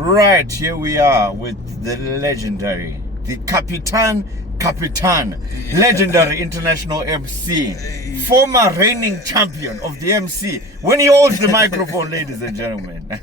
Right, here we are with the legendary, the Captain, legendary international MC, former reigning champion of the MC. When he holds the microphone, ladies and gentlemen,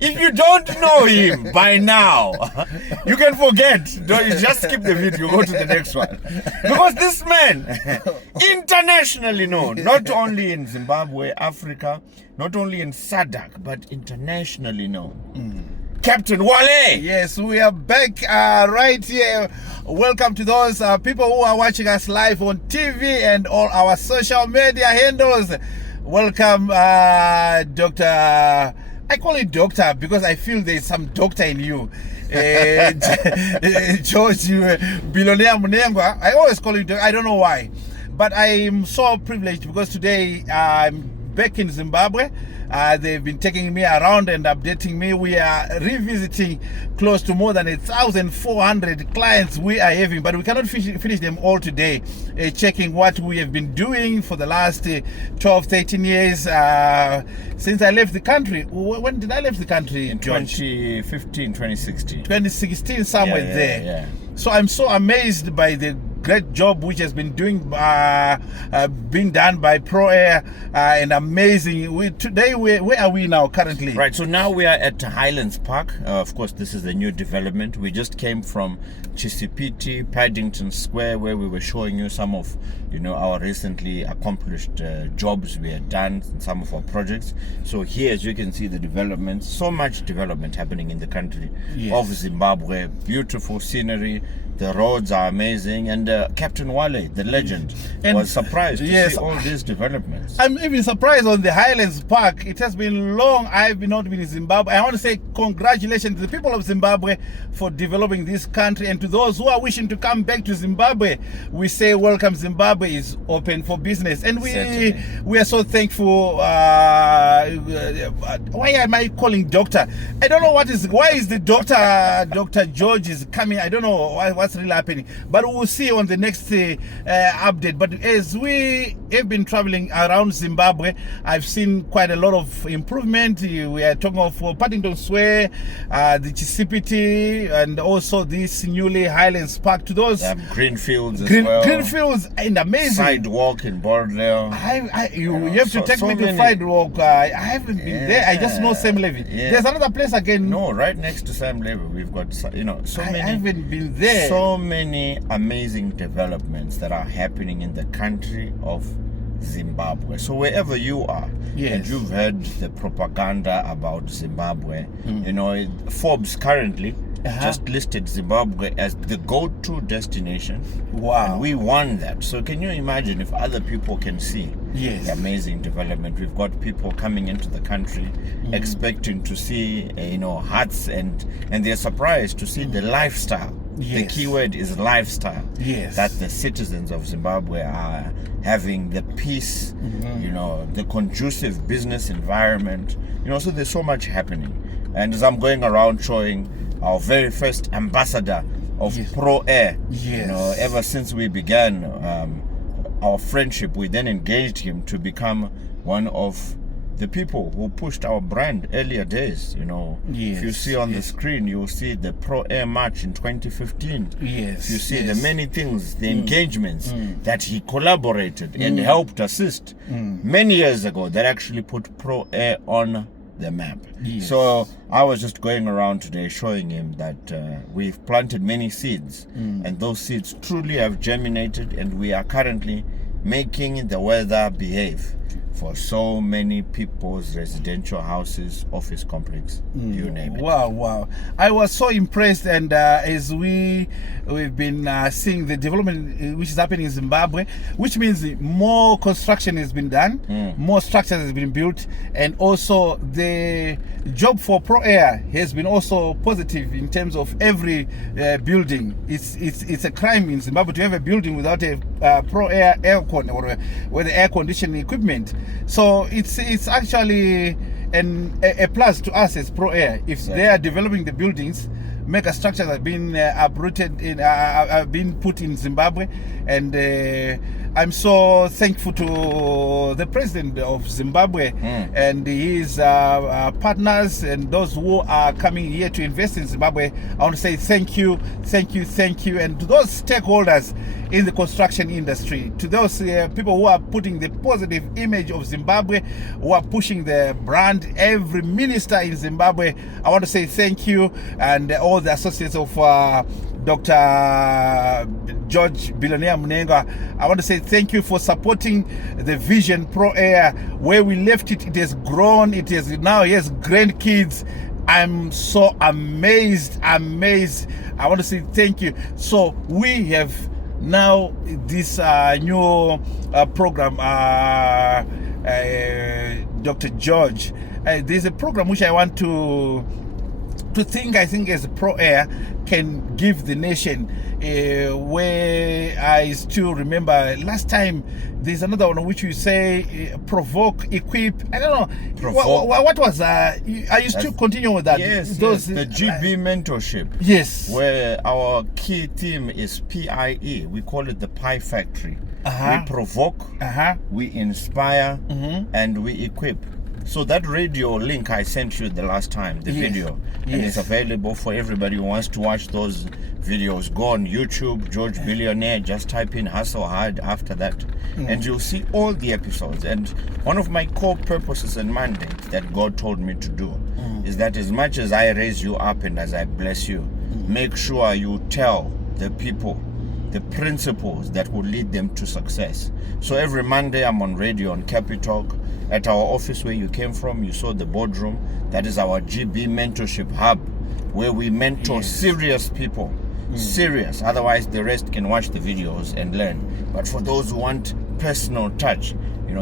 if you don't know him by now, you can forget. Don't just skip the video, go to the next one. Because this man, internationally known, not only in Zimbabwe, Africa, not only in SADC, but internationally known. Captain Walle. Yes, we are back right here. Welcome to those people who are watching us live on TV and all our social media handles. Welcome, Dr. I call it Doctor because I feel there's some doctor in you. George Billionaire Munengwa. I always call him Doctor. I don't know why. But I'm so privileged because today I'm back in Zimbabwe. They've been taking me around and updating me. We are revisiting close to more than 1,400 clients we are having, but we cannot finish them all today. Checking what we have been doing for the last 12, 13 years since I left the country. When did I leave the country? In 2015, 2016. 2016, somewhere there. Yeah. So I'm so amazed by the great job which has been being done by Pro Air and amazing. Today, where are we now currently? Right, so now we are at Highlands Park. Of course, this is a new development. We just came from Chisipiti, Paddington Square, where we were showing you some of our recently accomplished jobs we had done in some of our projects. So here, as you can see, the development, so much development happening in the country of Zimbabwe. Beautiful scenery. The roads are amazing, and Captain Walle, the legend, was surprised to see all these developments. I'm even surprised on the Highlands Park. It has been long I've not been in Zimbabwe. I want to say congratulations to the people of Zimbabwe for developing this country, and to those who are wishing to come back to Zimbabwe, we say welcome. Zimbabwe is open for business, and we are so thankful. Why am I calling doctor? I don't know why is the Dr. George is coming. I don't know what's really happening, but we'll see on the next update. But as we have been traveling around Zimbabwe, I've seen quite a lot of improvement. We are talking of Paddington Square, the Chisipiti, and also this newly Highlands Park. To those green fields as well. Green fields and amazing sidewalk in Bordale. You have to take me to sidewalk. I haven't been there. I just know Sam Levy. There's another place again. No, right next to Sam Levy, we've got so many. I haven't been there. So many amazing developments that are happening in the country of Zimbabwe. So wherever you are, and you've heard the propaganda about Zimbabwe, Forbes currently just listed Zimbabwe as the go-to destination. Wow. And we won that. So can you imagine if other people can see the amazing development? We've got people coming into the country expecting to see huts, and they're surprised to see the lifestyle. The keyword is lifestyle. That the citizens of Zimbabwe are having, the peace, the conducive business environment. So there's so much happening. And as I'm going around showing our very first ambassador of Pro Air, ever since we began our friendship, we then engaged him to become one of the people who pushed our brand earlier days. If you see on the screen, you'll see the Pro Air March in 2015. If you see the many things, the engagements that he collaborated and helped assist many years ago, that actually put Pro Air on the map. So I was just going around today showing him that we've planted many seeds, and those seeds truly have germinated, and we are currently making the weather behave for so many people's residential houses, office complex, you name it. Wow. I was so impressed, and as we've been seeing the development which is happening in Zimbabwe, which means more construction has been done, more structures has been built, and also the job for Pro Air has been also positive in terms of every building. It's a crime in Zimbabwe to have a building without a Pro Air aircon or with the air conditioning equipment. So it's actually a plus to us as Pro Air if they are developing the buildings. Mega structures have been uprooted, been put in Zimbabwe, and I'm so thankful to the president of Zimbabwe and his partners and those who are coming here to invest in Zimbabwe. I want to say thank you. And to those stakeholders in the construction industry, to those people who are putting the positive image of Zimbabwe, who are pushing the brand, every minister in Zimbabwe, I want to say thank you, and all the associates of Dr. George Billionaire Munenga. I want to say thank you for supporting the Vision Pro Air. Where we left it, it has grown. It has now has grandkids. I'm so amazed. I want to say thank you. So we have now this new program, Dr. George. There's a program which I want to think, I think as Pro Air can give the nation, where I still remember last time there's another one which you say provoke, equip. I don't know what was that. Are you still continuing with that? Yes, the GB mentorship. Yes, where our key theme is PIE. We call it the Pie Factory. We provoke, we inspire, and we equip. So that radio link I sent you the last time, the video, and it's available for everybody who wants to watch those videos. Go on YouTube, George Billionaire, just type in Hustle Hard after that, and you'll see all the episodes. And one of my core purposes and mandates that God told me to do is that as much as I raise you up and as I bless you, make sure you tell the people the principles that will lead them to success. So every Monday I'm on radio on Capitalk. At our office where you came from, you saw the boardroom. That is our GB mentorship hub, where we mentor serious people. Serious. Otherwise, the rest can watch the videos and learn. But for those who want personal touch,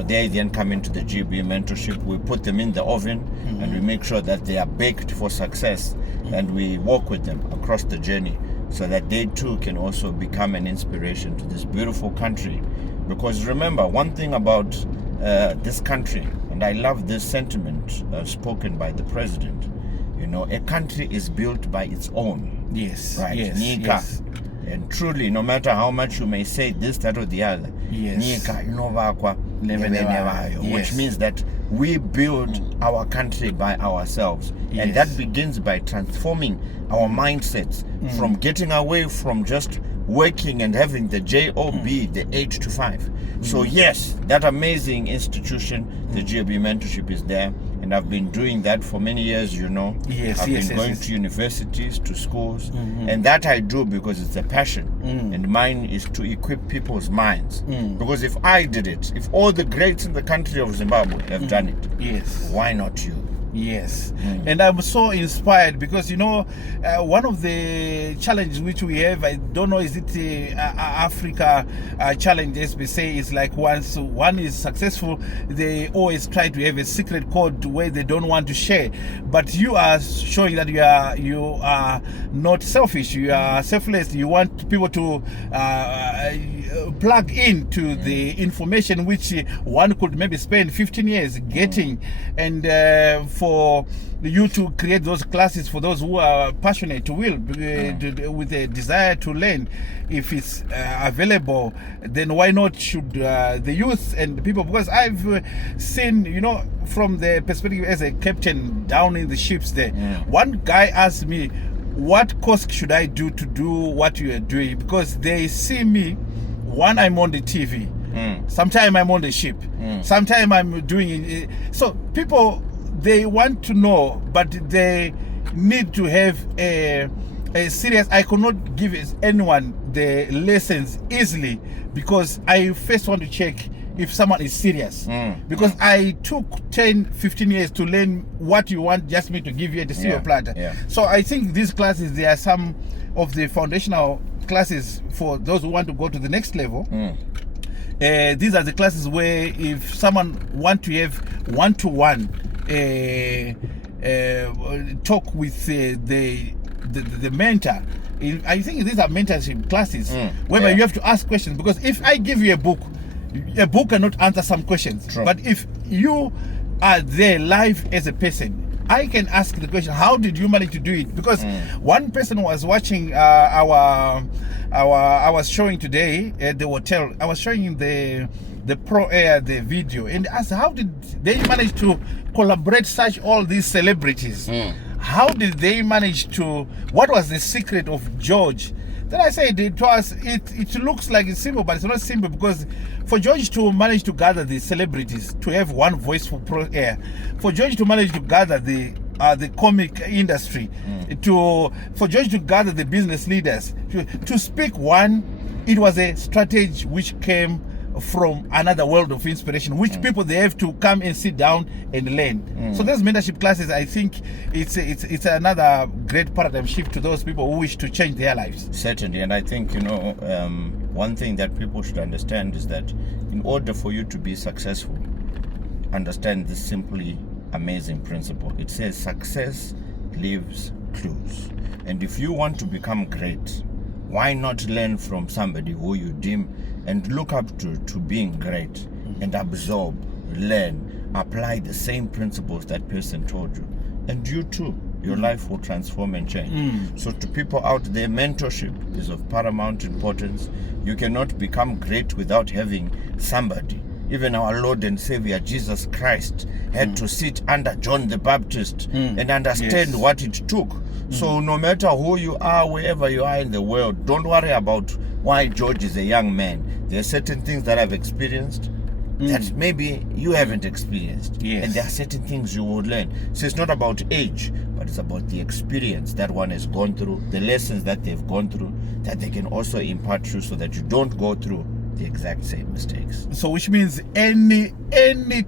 they then come into the GB mentorship. We put them in the oven and we make sure that they are baked for success. And we walk with them across the journey so that they too can also become an inspiration to this beautiful country. Because remember, one thing about this country, and I love this sentiment spoken by the president, a country is built by its own. Yes. Right. Yes. Nika. Yes. And truly, no matter how much you may say this, that, or the other, Nika, which means that we build our country by ourselves. And that begins by transforming our mindsets from getting away from just working and having the job, the 8 to 5. So yes, that amazing institution, the GB mentorship, is there, and I've been doing that for many years. I've been going to universities, to schools, and that I do because it's a passion, and mine is to equip people's minds. Because if I did it, if all the greats in the country of Zimbabwe have done it, why not you? Yes, and I'm so inspired because one of the challenges which we have, I don't know, is it Africa challenge, as we say, is like once one is successful, they always try to have a secret code where they don't want to share. But you are showing that you are not selfish, you are selfless. You want people to plug into the information which one could maybe spend 15 years getting, and for you to create those classes for those who are passionate to will with a desire to learn. If it's available, then why not should the youth and people, because I've seen, from the perspective as a captain down in the ships there, one guy asked me, what course should I do to do what you are doing? Because they see me, one, I'm on the TV, sometimes I'm on the ship, sometimes I'm doing it. So people, they want to know, but they need to have a serious. I could not give anyone the lessons easily because I first want to check if someone is serious, because I took 10-15 years to learn what you want just me to give you a silver platter. So I think these classes, there are some of the foundational classes for those who want to go to the next level. These are the classes where if someone want to have one-to-one talk with the mentor, I think these are mentorship classes whereby you have to ask questions, because if I give you a book cannot answer some questions. But if you are there live as a person, I can ask the question, how did you manage to do it? Because one person was watching I was showing today at the hotel. I was showing him the Pro Air, the video, and asked how did they manage to collaborate such all these celebrities? How did they manage to, what was the secret of George? Then I said it looks like it's simple, but it's not simple, because for George to manage to gather the celebrities, to have one voice for Pro Air, for George to manage to gather the comic industry, for George to gather the business leaders, to speak one, it was a strategy which came from another world of inspiration, which people they have to come and sit down and learn. So those mentorship classes, I think it's another great paradigm shift to those people who wish to change their lives. Certainly, and I think one thing that people should understand is that in order for you to be successful, understand this simply amazing principle. It says success leaves clues, and if you want to become great, why not learn from somebody who you deem and look up to being great, and absorb, learn, apply the same principles that person told you, and you too, your life will transform and change. So to people out there, mentorship is of paramount importance. You cannot become great without having somebody. Even our Lord and Savior Jesus Christ had to sit under John the Baptist and understand what it took. So no matter who you are, wherever you are in the world, don't worry about why George is a young man. There are certain things that I've experienced that maybe you haven't experienced. And there are certain things you will learn. So it's not about age, but it's about the experience that one has gone through, the lessons that they've gone through, that they can also impart to you so that you don't go through the exact same mistakes. So which means any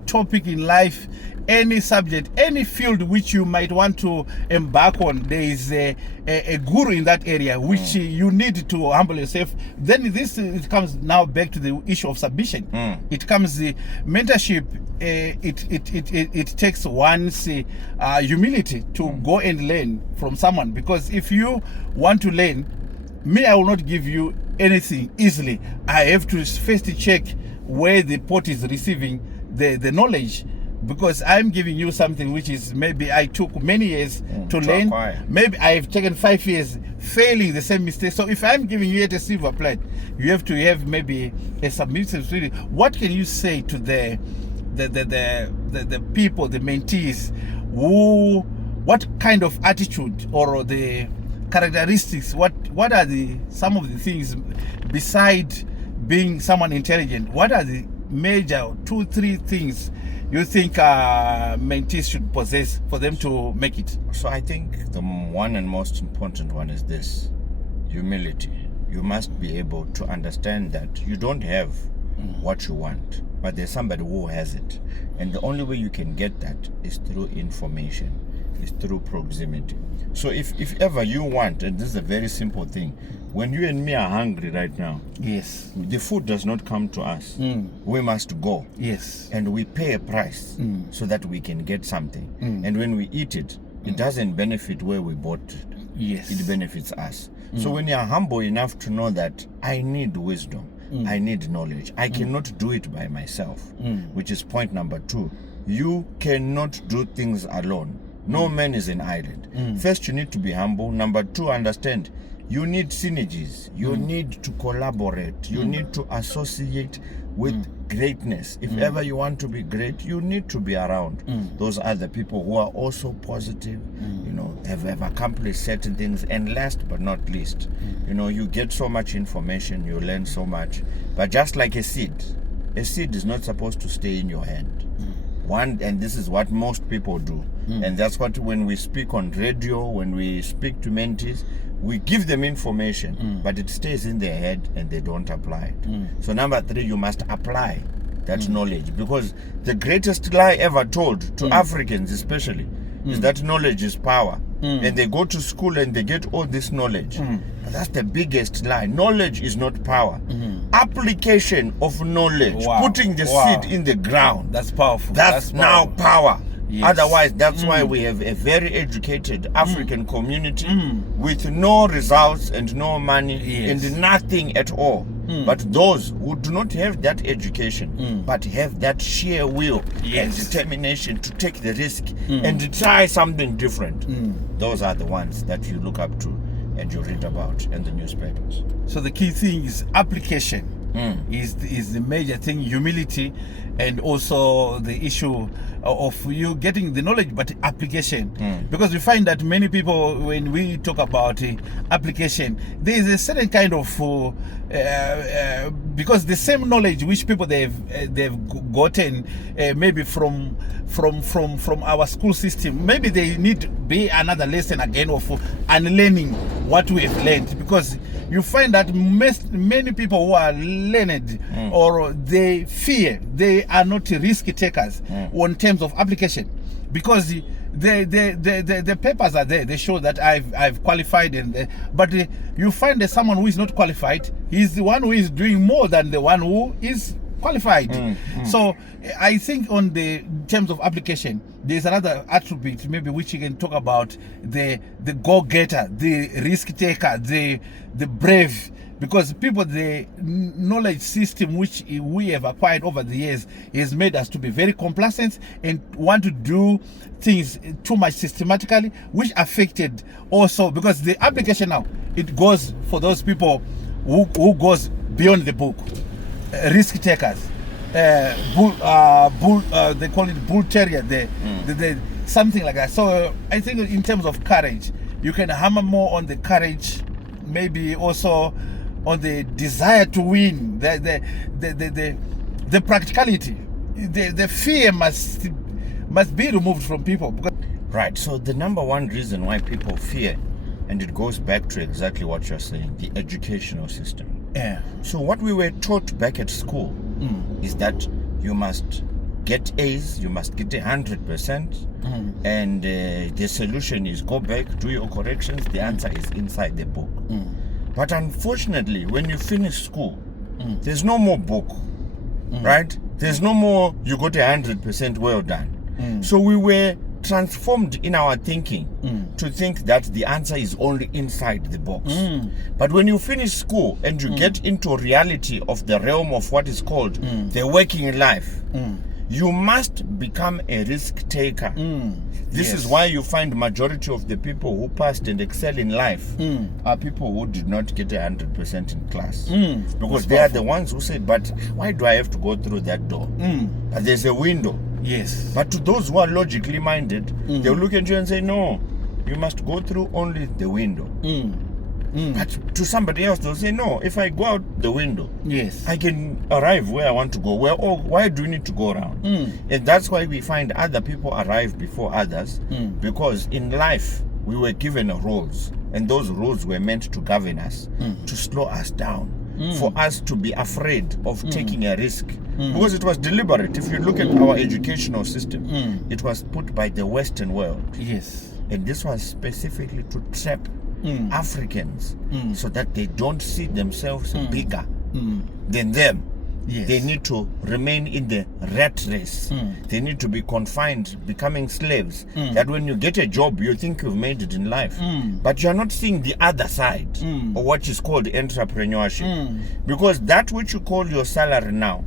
topic in life, any subject, any field which you might want to embark on, there is a guru in that area which you need to humble yourself. Then it comes now back to the issue of submission. It comes the mentorship. It takes one's humility to go and learn from someone, because if you want to learn, I will not give you anything easily. I have to first check where the pot is receiving the knowledge, because I'm giving you something which is maybe I took many years to learn. Acquire. Maybe I've taken 5 years failing the same mistake. So if I'm giving you a silver plate, you have to have maybe a submissive reading. What can you say to the people, the mentees, what kind of attitude or the characteristics, what are some of the things beside being someone intelligent? What are the major 2-3 things you think mentees should possess for them to make it? So I think the one and most important one is this: humility. You must be able to understand that you don't have what you want, but there's somebody who has it, and the only way you can get that is through information, is through proximity. So if ever you want, and this is a very simple thing, when you and me are hungry right now, the food does not come to us. We must go. And we pay a price so that we can get something. And when we eat it, it doesn't benefit where we bought it. It benefits us. So when you're humble enough to know that I need wisdom, I need knowledge, I cannot do it by myself, which is point number 2. You cannot do things alone. No man is an island. First, you need to be humble. Number 2, understand you need synergies. You need to collaborate. You need to associate with greatness. If ever you want to be great, you need to be around those other people who are also positive, have accomplished certain things. And last but not least, you get so much information, you learn so much. But just like a seed is not supposed to stay in your hand. And this is what most people do. And that's what, when we speak on radio, when we speak to mentees, we give them information, but it stays in their head and they don't apply it. So number 3, you must apply that knowledge, because the greatest lie ever told to Africans especially is that knowledge is power. And they go to school and they get all this knowledge. But that's the biggest lie. Knowledge is not power. Application of knowledge, putting the seed in the ground. That's powerful. That's now power. Yes. Otherwise, that's why we have a very educated African community with no results and no money and nothing at all. But those who do not have that education, but have that sheer will and determination to take the risk and to try something different, those are the ones that you look up to and you read about in the newspapers. So the key thing is application. Is the major thing, humility, and also the issue of you getting the knowledge but application, because we find that many people, when we talk about application, there is a certain kind of because the same knowledge which people they've gotten maybe from our school system, maybe they need to be another lesson again of unlearning what we have learned, because you find that many people who are learned or they fear, they are not risk takers on terms of application, because the papers are there, they show that I've qualified, but you find that someone who is not qualified, he's the one who is doing more than the one who is qualified. So I think on the terms of application, there's another attribute maybe which you can talk about: the go-getter, the risk taker, the brave. Because people, the knowledge system which we have acquired over the years has made us to be very complacent and want to do things too much systematically, which affected also, because the application now, it goes for those people who goes beyond the book. Risk takers, they call it bull terrier, something like that. So I think in terms of courage, you can hammer more on the courage, maybe also on the desire to win, the practicality, the fear must be removed from people. Right. So the number one reason why people fear, and it goes back to exactly what you're saying, the educational system. Yeah. So what we were taught back at school is that you must get A's, you must get 100%, and the solution is go back, do your corrections, the answer is inside the book. But unfortunately, when you finish school, there's no more book, right? There's no more, you got 100%, well done. So we were transformed in our thinking to think that the answer is only inside the box. But when you finish school and you get into reality of the realm of what is called the working life, you must become a risk taker. This is why you find majority of the people who passed and excel in life are people who did not get 100% in class. Because they are the ones who said, but why do I have to go through that door? But there's a window. Yes. But to those who are logically minded, they'll look at you and say, no, you must go through only the window. But to somebody else, they'll say, no, if I go out the window, I can arrive where I want to go. Why do you need to go around? And that's why we find other people arrive before others, because in life, we were given roles, and those roles were meant to govern us, to slow us down, for us to be afraid of taking a risk. Because it was deliberate. If you look at our educational system, it was put by the Western world. Yes. And this was specifically to trap Africans so that they don't see themselves bigger than them. Yes. They need to remain in the rat race. They need to be confined, becoming slaves. That when you get a job, you think you've made it in life. But you're not seeing the other side of what is called entrepreneurship. Because that which you call your salary now,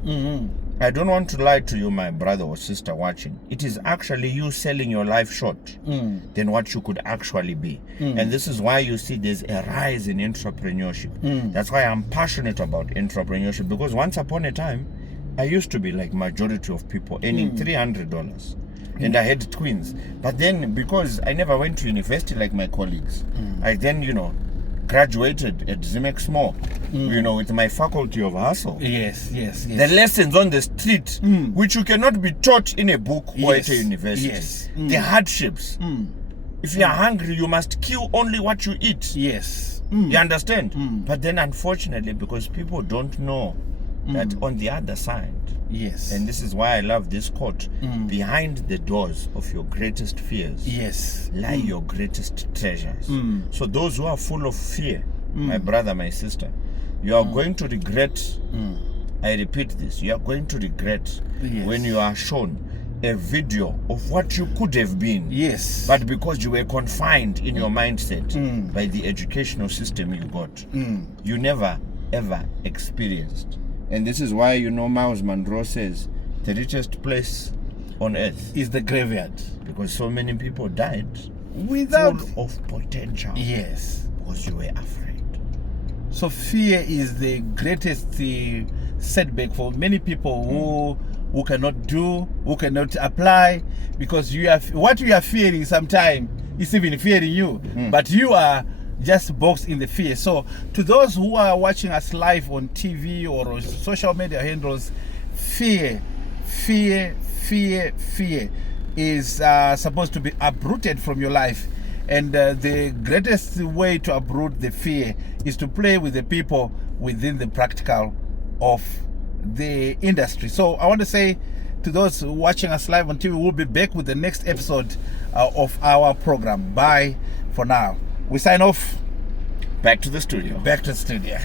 I don't want to lie to you, my brother or sister watching. It is actually you selling your life short than what you could actually be. And this is why you see there's a rise in entrepreneurship. That's why I'm passionate about entrepreneurship, because once upon a time, I used to be like majority of people earning $300. And I had twins. But then because I never went to university like my colleagues, I then, graduated at Zimex Small, with my faculty of hustle. Yes. The lessons on the street, which you cannot be taught in a book or at a university. The hardships. If you are hungry, you must kill only what you eat. Yes. You understand? But then unfortunately, because people don't know that on the other side, and this is why I love this quote, behind the doors of your greatest fears lie your greatest treasures. So those who are full of fear, my brother, my sister, you are going to regret, I repeat this, you are going to regret when you are shown a video of what you could have been. Yes. But because you were confined in your mindset by the educational system you got, you never ever experienced. And this is why, Miles Monroe says the richest place on earth is the graveyard. Because so many people died without full of potential. Yes. Because you were afraid. So fear is the greatest setback for many people who cannot do, who cannot apply, because what you are fearing sometimes is even fearing you, but you are just boxed in the fear. So to those who are watching us live on TV or on social media handles, fear is supposed to be uprooted from your life. And the greatest way to uproot the fear is to play with the people within the practical of the industry. So I want to say to those watching us live on TV, we'll be back with the next episode of our program. Bye for now. We sign off. Back to the studio. Back to the studio.